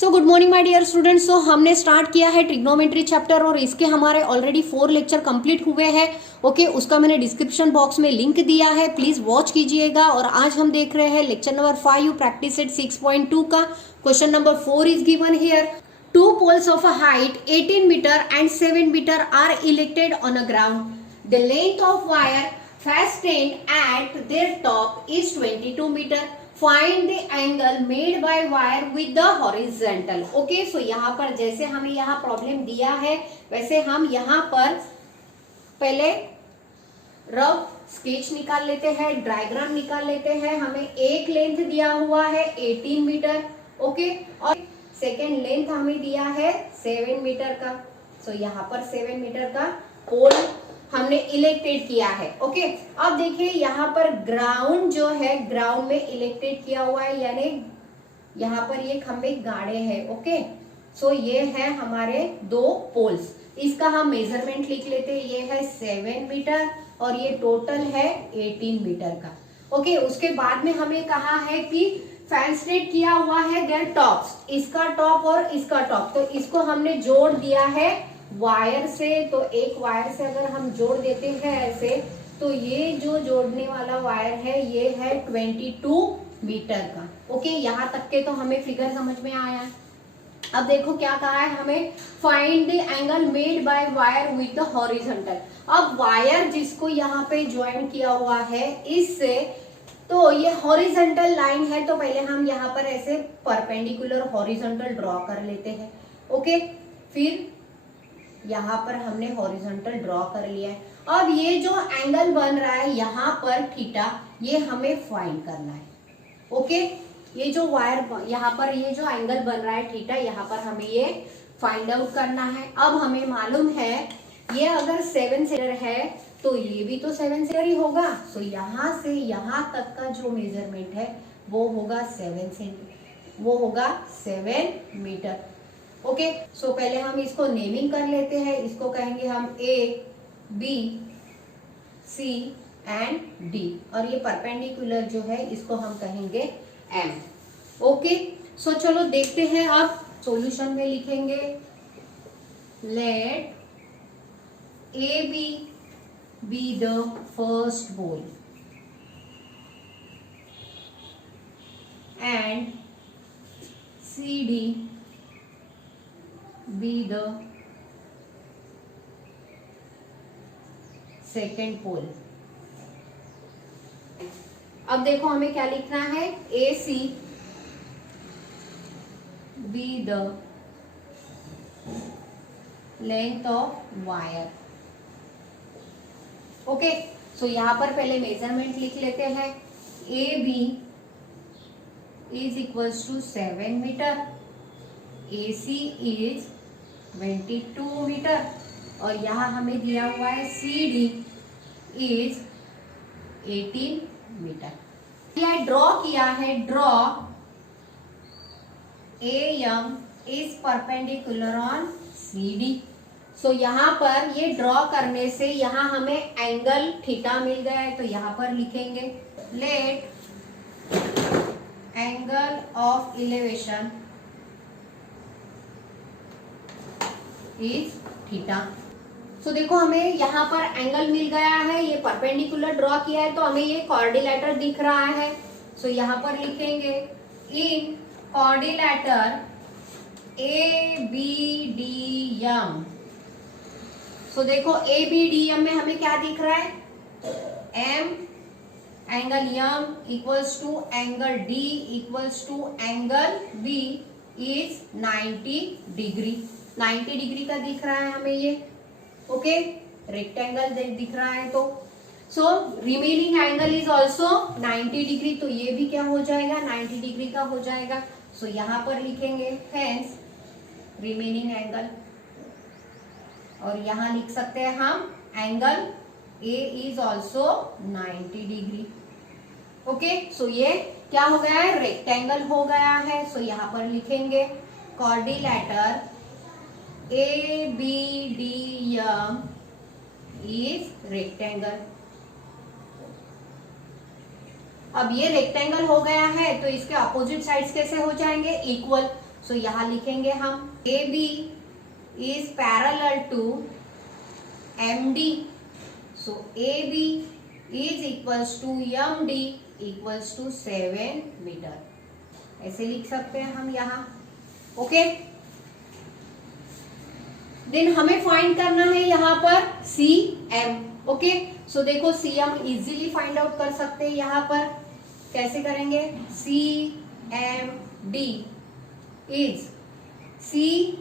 So good morning my dear students. So हमने start किया है ट्रिग्नोमेट्री चैप्टर और इसके हमारे ऑलरेडी 4 लेक्चर कंप्लीट हुए हैं। ओके, उसका मैंने डिस्क्रिप्शन बॉक्स में लिंक दिया है, प्लीज वॉच कीजिएगा। और आज हम देख रहे हैं लेक्चर नंबर 5 प्रैक्टिस सेट 6.2 का। Question number 4 is given here. Two poles of a height 18 meter and 7 meter are erected on a ground. The length of wire fastened at their top is 22 meter. Find the angle made by wire with the horizontal. Okay, so यहाँ पर जैसे हमें यहाँ problem दिया है वैसे हम यहाँ पर पहले रफ स्केच निकाल लेते हैं, डायग्राम निकाल लेते हैं। हमें एक लेंथ दिया हुआ है 18 मीटर। ओके, और सेकेंड लेंथ हमें दिया है 7 मीटर का। सो यहाँ पर 7 मीटर का पोल हमने इलेक्टेड किया है। ओके, अब देखिए यहाँ पर ग्राउंड जो है, ग्राउंड में इलेक्टेड किया हुआ है, यानी यहाँ पर ये खंबे गाड़े हैं। ओके, सो ये है हमारे दो पोल्स। इसका हम मेजरमेंट लिख लेते हैं। ये है 7 मीटर और ये टोटल है 18 मीटर का। ओके, उसके बाद में हमें कहा है कि फैंस्टेड किया हुआ है देयर टॉप्स, इसका टॉप और इसका टॉप, तो इसको हमने जोड़ दिया है वायर से। तो एक वायर से अगर हम जोड़ देते हैं ऐसे, तो ये जो जोड़ने वाला वायर है ये है 22 मीटर का। ओके, यहाँ तक के तो हमें फिगर समझ में आया। अब देखो क्या कहा है हमें, find the angle made by wire with the horizontal. अब वायर जिसको यहाँ पे ज्वाइन किया हुआ है इससे, तो ये हॉरिजॉन्टल लाइन है, तो पहले हम यहाँ पर ऐसे परपेंडिकुलर हॉरिजॉन्टल ड्रॉ कर लेते हैं। ओके, फिर यहाँ पर हमने हॉरिजॉन्टल ड्रॉ कर लिया है। अब ये जो एंगल बन रहा है यहाँ पर थीटा, ये हमें फाइंड करना है। ओके, ये जो वायर यहाँ पर ये जो एंगल बन रहा है थीटा, यहाँ पर हमें ये फाइंड आउट करना है। अब हमें मालूम है ये अगर 7 सेंटीमीटर है तो ये भी तो 7 सेंटीमीटर ही होगा। सो यहाँ से यहाँ तक का जो मेजरमेंट है वो होगा 7 मीटर। ओके, सो पहले हम इसको नेमिंग कर लेते हैं। इसको कहेंगे हम A, B, C and D, और ये परपेंडिकुलर जो है इसको हम कहेंगे M। ओके, सो चलो देखते हैं। अब सॉल्यूशन में लिखेंगे late AB be the first pole and CD be the second pole। अब देखो हमें क्या लिखना है, AC be the length of wire। Okay, so यहाँ पर पहले मेजरमेंट लिख लेते हैं। AB is equals to 7 metre, AC is 22 metre, और यहाँ हमें दिया हुआ है CD इज 18 मीटर। यह ड्रॉ किया है, draw AM is perpendicular on CD। So यहाँ पर ये ड्रॉ करने से यहाँ हमें एंगल थीटा मिल गया है, तो यहाँ पर लिखेंगे let angle of elevation is theta. So देखो हमें यहाँ पर एंगल मिल गया है, ये परपेंडिकुलर ड्रॉ किया है तो हमें ये क्वाड्रिलेटरल दिख रहा है। सो यहाँ पर लिखेंगे इन क्वाड्रिलेटरल ABDM। सो देखो ABDM में हमें क्या दिख रहा है, M angle M equals to angle D equals to angle B is 90 degree. 90 degree का दिख रहा है हमें ये। ओके, रेक्टेंगल दिख रहा है, तो so remaining angle is also 90 degree, तो ये भी क्या हो जाएगा, 90 डिग्री का हो जाएगा। सो यहाँ पर लिखेंगे हेंस रिमेनिंग एंगल, और यहाँ लिख सकते हैं हम angle A is also 90 degree. Okay, so ये क्या हो गया है, रेक्टेंगल हो गया है। सो यहाँ पर लिखेंगे क्वाड्रिलेटरल ABDM इज रेक्टेंगल। अब ये रेक्टेंगल हो गया है तो इसके अपोजिट साइड्स कैसे हो जाएंगे, इक्वल। सो यहाँ लिखेंगे हम A B is parallel to M D, so A B is equals to M D equals to 7 metre, ऐसे लिख सकते हैं हम यहाँ। ओके, देन हमें फाइंड करना है यहाँ पर सी एम। ओके, सो देखो C M easily find out कर सकते हैं यहाँ पर, कैसे करेंगे? C M D is C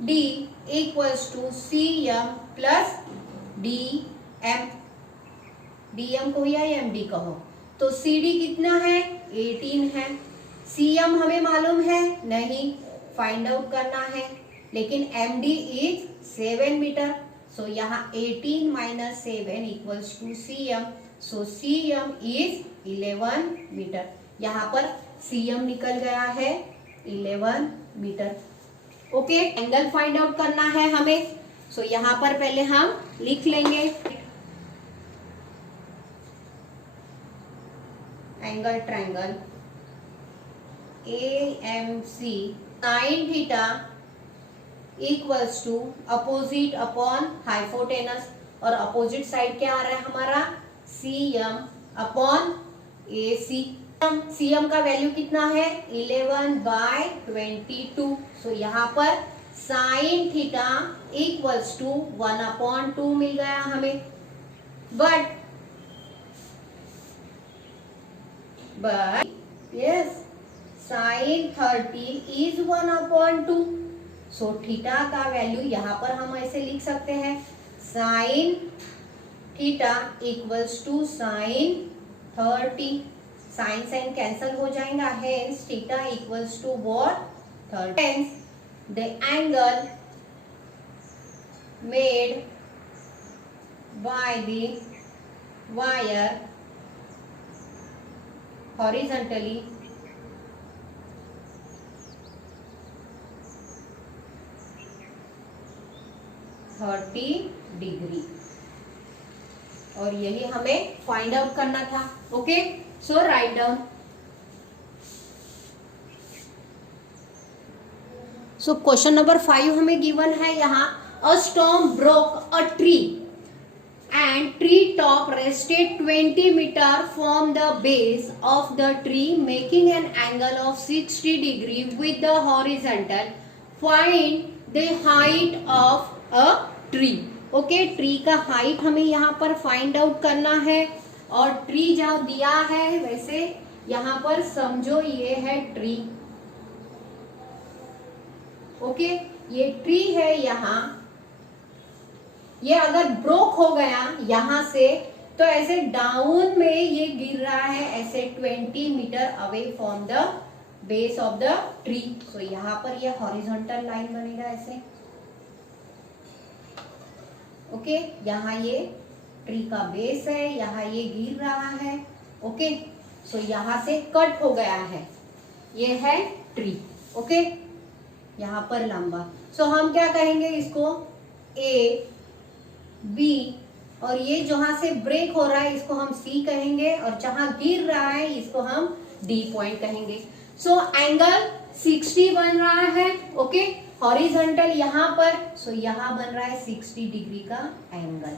D equals to C M plus D M, D M को या एम डी कहो। तो सी डी कितना है? 18 है। सी एम हमें मालूम है नहीं, फाइंड आउट करना है, लेकिन M D is 7 metre. So यहाँ 18 minus 7 equals to C M, so C M is 11 metre. यहाँ पर सी एम निकल गया है 11 metre. Okay, angle find out करना है हमें। सो यहाँ पर पहले हम लिख लेंगे angle triangle AMC sin theta equals to opposite upon hypotenuse, और अपोजिट साइड क्या आ रहा है हमारा? CM upon AC। CM का वैल्यू कितना है? 11/22। सो यहाँ पर साइन थीटा इक्वल्स टू 1/2 मिल गया हमें, but yes sin 30 is 1/2। So theta का वैल्यू यहाँ पर हम ऐसे लिख सकते हैं sine theta equals to sine 30, sine sine cancel हो जाएगा, hence theta equals to what? 30। Hence the angle made by the wire horizontally degree, और यही हमें फाइंड आउट करना था। Okay, so right down. So question number 5 हमें given है यहाँ, a storm broke a tree and tree top rested 20 meter from the base of the tree making an angle of 60 degree with the horizontal. Find the height of a tree. Okay, tree का height हमें यहाँ पर find out करना है, और tree जहाँ दिया है वैसे यहाँ पर समझो ये है ट्री। ओके, ये ट्री है यहाँ, ये अगर ब्रोक हो गया यहां से तो ऐसे डाउन में ये गिर रहा है, ऐसे 20 metre away from the base of the tree. So यहाँ पर ये हॉरिजॉन्टल लाइन बनेगा ऐसे। ओके, यहाँ ये ट्री का बेस है, यहाँ ये गिर रहा है। ओके, सो यहाँ से कट हो गया है, ये है ट्री। ओके, यहाँ पर लंबा। सो हम क्या कहेंगे इसको? ए बी, और ये जहां से ब्रेक हो रहा है इसको हम सी कहेंगे, और जहां गिर रहा है इसको हम डी पॉइंट कहेंगे। सो एंगल 60 बन रहा है। ओके, हॉरिजॉन्टल यहाँ पर, सो यहाँ बन रहा है 60 डिग्री का एंगल।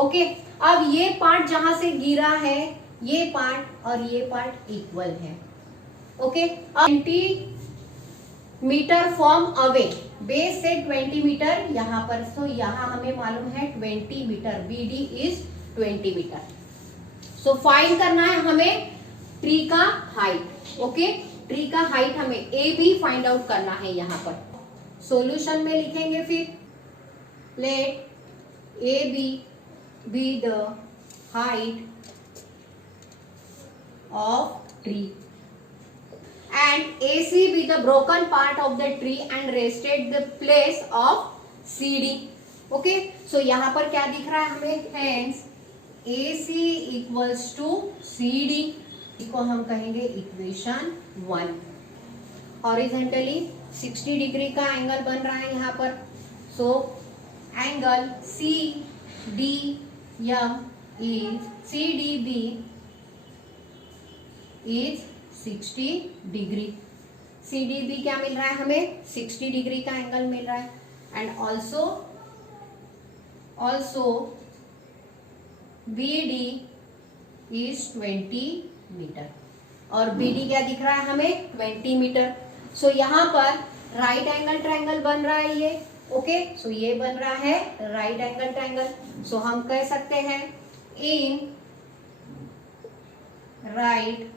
ओके, अब ये पार्ट जहां से गिरा है, ये पार्ट और ये पार्ट इक्वल है। Okay, 20 metre from away, base से 20 मीटर यहाँ पर, सो यहाँ हमें मालूम है 20 metre, BD is 20 metre. So find करना है हमें ट्री का हाइट। ओके, ट्री का हाइट हमें ए बी फाइंड आउट करना है यहाँ पर। सॉल्यूशन में लिखेंगे फिर, let A B the height of tree and AC be the broken part of the tree and rested the place of CD. Okay, so यहाँ पर क्या दिख रहा है हमें? Hence AC equals to CD, इसको हम कहेंगे इक्वेशन 1। हॉरिजॉन्टली 60 डिग्री का एंगल बन रहा है यहाँ पर। So angle CDB is 60 degree. C D B क्या मिल रहा है हमें 60 डिग्री का एंगल मिल रहा है and also B D is 20 metre और बी डी क्या दिख रहा है हमें 20 मीटर। सो यहाँ पर राइट एंगल ट्रायंगल बन रहा है ये। ओके सो ये बन रहा है राइट एंगल ट्रायंगल। सो हम कह सकते हैं in right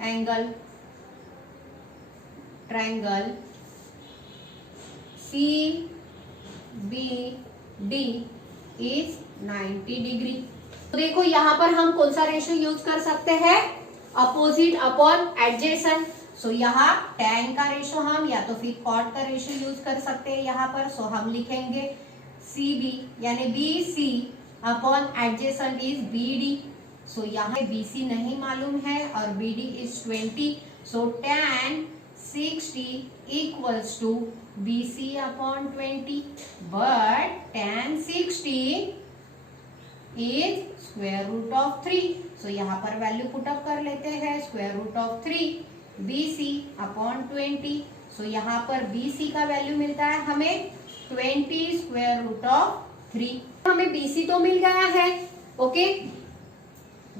angle triangle C B D is 90 degree. तो देखो यहाँ पर हम कौन सा रेशियो यूज कर सकते हैं, अपोजिट अपॉन एडजेसेंट। सो यहाँ tan का रेशियो हम या तो फिर cot का रेशियो यूज कर सकते हैं यहाँ पर। सो हम लिखेंगे CB यानी BC upon adjacent is BD। So यहाँ BC नहीं मालूम है और BD is 20। So tan 60 equals to BC upon 20 but tan 60 is square root of 3। So यहाँ पर वैल्यू पुटअप कर लेते हैं square root of 3 BC upon 20। So यहाँ पर BC का वैल्यू मिलता है हमें 20 स्क्वायर रूट ऑफ 3। हमें BC तो मिल गया है। ओके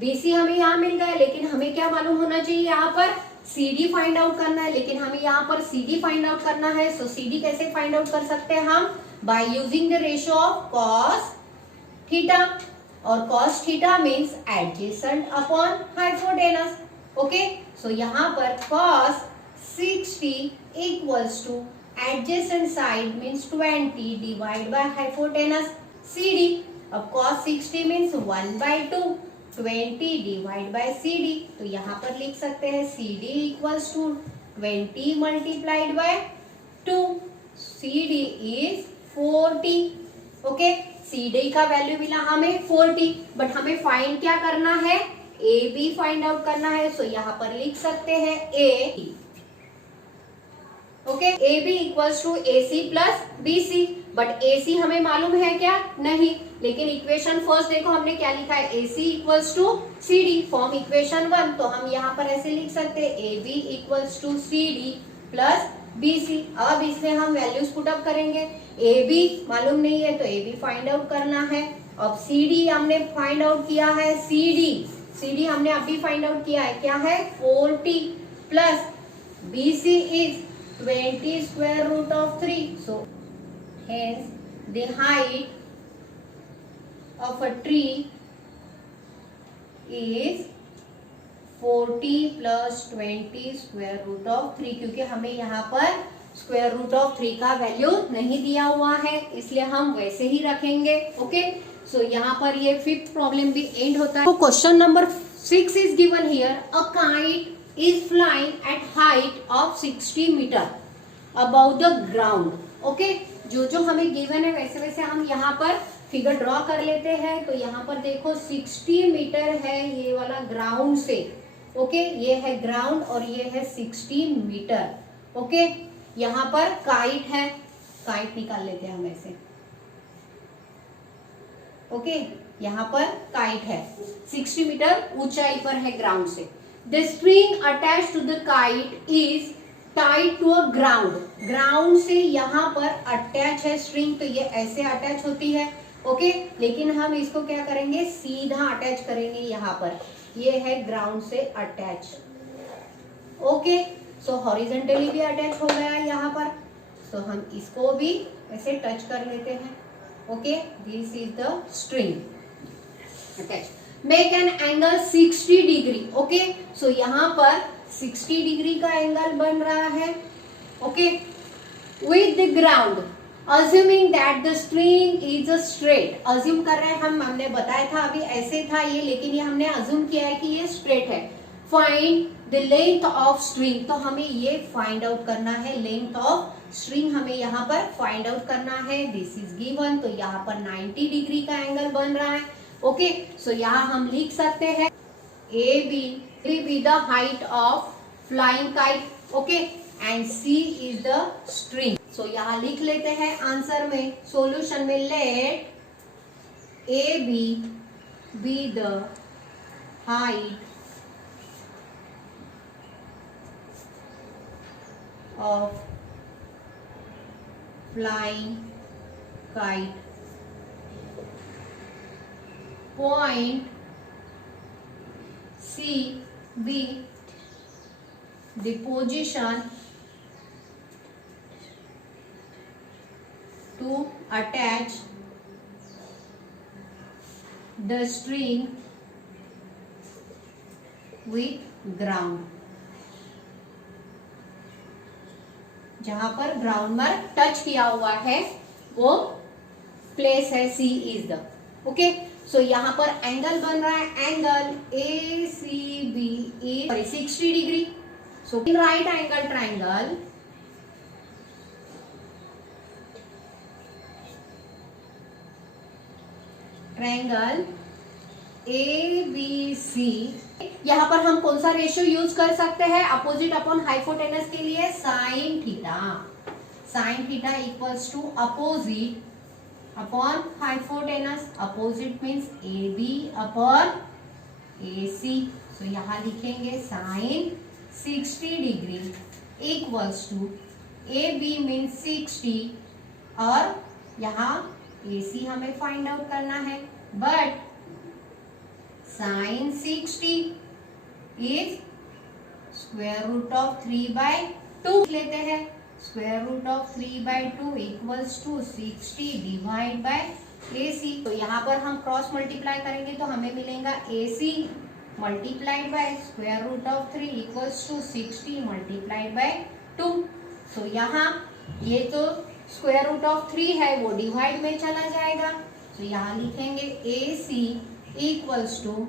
BC हमें यहाँ मिल गया लेकिन हमें क्या मालूम होना चाहिए यहाँ पर CD फाइंड आउट करना है। लेकिन हमें यहाँ पर CD फाइंड आउट करना है। सो CD कैसे फाइंड आउट कर सकते हैं हम, by using the ratio of cos theta और cos theta means adjacent upon hypotenuse. Okay so यहाँ पर cos 60 equals to adjacent side means 20 divide by hypotenuse CD। अब cos 60 means 1/2 20 divide by CD। तो यहाँ पर लिख सकते हैं CD equals to 20 multiplied by 2। CD is 40। Okay CD का वैल्यू मिला हमें 40 बट हमें फाइंड क्या करना है, AB फाइंड आउट करना है। सो यहाँ पर लिख सकते हैं A। Okay AB equals to AC plus BC but AC हमें मालूम है क्या, नहीं। लेकिन इक्वेशन फर्स्ट देखो हमने क्या लिखा है, AC equals to CD form equation 1। तो हम यहाँ पर ऐसे लिख सकते हैं AB equals to CD plus BC। अब इसमें हम वैल्यूज पुटअप करेंगे। AB मालूम नहीं है तो AB फाइंड आउट करना है। अब CD हमने फाइंड आउट किया है, CD हमने अभी फाइंड आउट किया है, क्या है 40 plus BC is 20 square root of 3। So hence the height of a tree is 40 plus 20 square root of 3। क्योंकि हमें यहाँ पर स्क्वायर रूट ऑफ 3 का वैल्यू नहीं दिया हुआ है इसलिए हम वैसे ही रखेंगे। ओके सो यहाँ पर ये 5th प्रॉब्लम भी एंड होता है। तो question number 6 is given here, a kite is flying at height of 60 metre about the ground. Okay जो हमें गिवन है वैसे वैसे हम यहाँ पर फिगर ड्रॉ कर लेते हैं। तो यहाँ पर देखो 60 मीटर है ये वाला ग्राउंड से। ओके ये है ग्राउंड और ये है 60 मीटर। ओके यहाँ पर काइट है, काइट निकाल लेते हैं हम ऐसे। ओके यहाँ पर काइट है 60 मीटर ऊंचाई पर है ग्राउंड से। The string attach to the kite is tied to a ground. Ground से यहाँ पर अटैच है स्ट्रिंग, तो ये ऐसे अटैच होती है। ओके लेकिन हम इसको क्या करेंगे, सीधा अटैच करेंगे यहाँ पर। ये है ग्राउंड से अटैच। ओके सो हॉरिजॉन्टली भी अटैच हो गया है यहाँ पर। सो हम इसको भी ऐसे टच कर लेते हैं। Okay this is the string attach. Make an angle 60 degree. Okay so यहाँ पर 60 डिग्री का एंगल बन रहा है। Okay with the ground assuming that the string is a straight। assume कर रहे हैं हम, हमने बताया था अभी ऐसे था ये, लेकिन ये हमने assume किया है कि ये straight है। find the length of string, तो हमें ये find out करना है। length of string हमें यहाँ पर find out करना है। this is given, तो यहाँ पर 90 डिग्री का एंगल बन रहा है। ओके सो यहाँ हम लिख सकते हैं AB be the height of flying kite। Okay and C is the string। सो यहाँ लिख लेते हैं आंसर में, सॉल्यूशन में, late AB be the height of flying kite. Point C B, the position to attach the string with ground. जहां पर ground में touch किया हुआ है वो प्लेस है, C is the okay. So यहाँ पर एंगल बन रहा है, angle A C B is 60 degree. So in right angle triangle triangle A B C. यहाँ पर हम कौन सा रेशियो यूज कर सकते हैं अपोजिट अपॉन हाइपोटेनस के लिए? Sine theta. Sine theta equals to opposite upon hypotenuse. Opposite means A B upon A C. So यहाँ लिखेंगे sine 60 degree equals to A B means 60 और यहाँ ए सी हमें फाइंड आउट करना है. But sine 60 is square root of 3/2 लेते हैं. Square root of 3/2 equals to 60 divide by AC. तो यहाँ पर हम क्रॉस मल्टीप्लाई करेंगे तो हमें मिलेगा AC multiplied by square root of 3 equals to 60 multiplied by 2. तो यहाँ ये तो स्क्वायर रूट ऑफ 3 है वो डिवाइड में चला जाएगा. तो यहाँ लिखेंगे AC equals to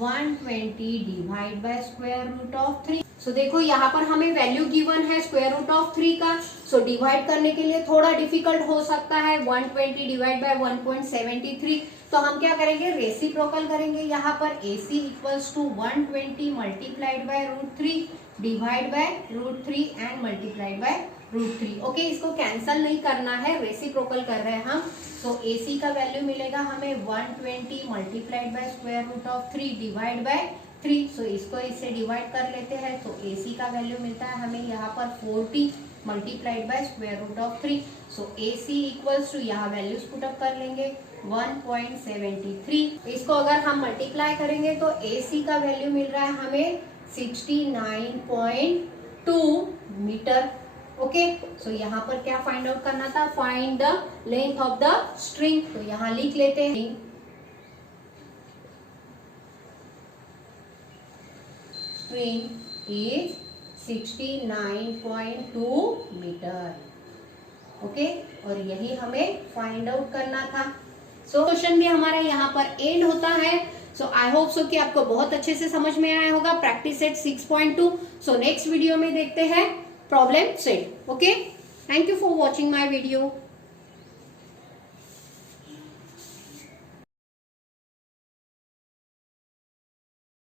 120 divide by square root of 3. So देखो यहाँ पर हमें वैल्यू गिवन है स्क्वायर रूट ऑफ 3 का. सो डिवाइड करने के लिए थोड़ा डिफिकल्ट हो सकता है. 120 डिवाइड बाय 1.73. तो हम क्या करेंगे? रेसिप्रोकल करेंगे. यहाँ पर AC equals to 120 multiplied by √3 divide by √3 and multiplied by √3. Okay, इसको कैंसल नहीं करना है, रेसिप्रोकल कर रहे हैं हम. तो AC का वैल्यू मिलेगा हमें 120 multiplied by square root of 3 divide by 3. So इसको इससे डिवाइड कर लेते हैं तो AC का वैल्यू मिलता है हमें यहाँ पर 40 multiplied by square root of 3. So AC equals to यहाँ वैल्यूज पुटअप कर लेंगे 1.73. इसको अगर हम मल्टीप्लाई करेंगे तो AC का वैल्यू मिल रहा है हमें 69.2 मीटर. ओके, सो यहाँ पर क्या फाइंड आउट करना था? Find the length of the string. तो यहाँ लिख लेते हैं स्ट्रिंग इज 69.2 मीटर. ओके, और यही हमें फाइंड आउट करना था. सो क्वेश्चन भी हमारा यहाँ पर एंड होता है. सो आई होप सो कि आपको बहुत अच्छे से समझ में आया होगा. Practice set 6.2. So next video में देखते हैं problem set. Okay, thank you for watching my video.